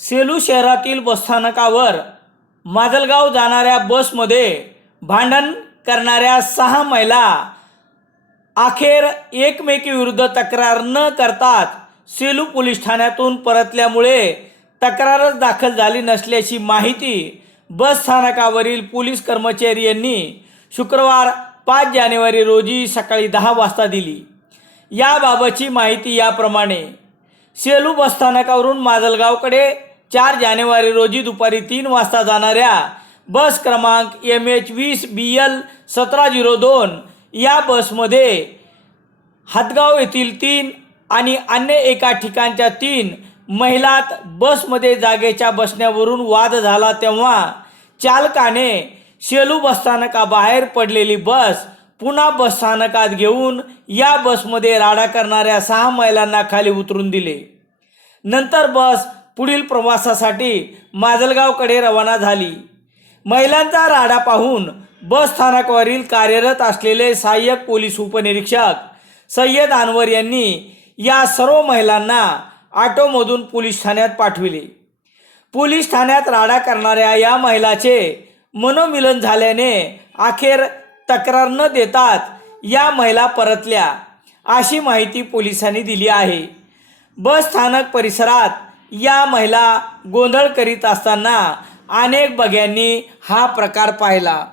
सेलू शहरातील बसस्थानकावर माजलगाव जाणाऱ्या बसमध्ये भांडण करणाऱ्या सहा महिला अखेर एकमेकीविरुद्ध तक्रार न करताच सेलू पोलीस ठाण्यातून परतल्यामुळे तक्रारच दाखल झाली नसल्याची माहिती बस स्थानकावरील पोलीस कर्मचारी यांनी शुक्रवार पाच जानेवारी रोजी सकाळी दहा वाजता दिली. याबाबतची माहिती याप्रमाणे सेलू बसस्थानकावरून माजलगावकडे चार जानेवारी रोजी दुपारी तीन वाजता जाणाऱ्या बस क्रमांक एम एच वीस बी एल सतरा झिरो दोन या बसमध्ये हातगाव येथील तीन आणि अन्य एका ठिकाणच्या तीन महिलात बसमध्ये जागेच्या बसण्यावरून वाद झाला तेव्हा चालकाने शेलू बसस्थानकाबाहेर पडलेली बस पुन्हा बसस्थानकात घेऊन या बसमध्ये राडा करणाऱ्या सहा महिलांना खाली उतरून दिले. नंतर बस पुढील प्रवासासाठी माजलगावकडे रवाना झाली. महिलांचा राडा पाहून बस स्थानकावरील कार्यरत असलेले सहाय्यक पोलीस उपनिरीक्षक सय्यद अनवर यांनी या सर्व महिलांना ऑटोमधून पोलीस ठाण्यात पाठविले. पोलीस ठाण्यात राडा करणाऱ्या या महिलाचे मनोमिलन झाल्याने अखेर तक्रार न देताच या महिला परतल्या अशी माहिती पोलिसांनी दिली आहे. बस स्थानक परिसरात या महिला गोंधळ करीत असताना अनेक बघ्यांनी हा प्रकार पाहिला.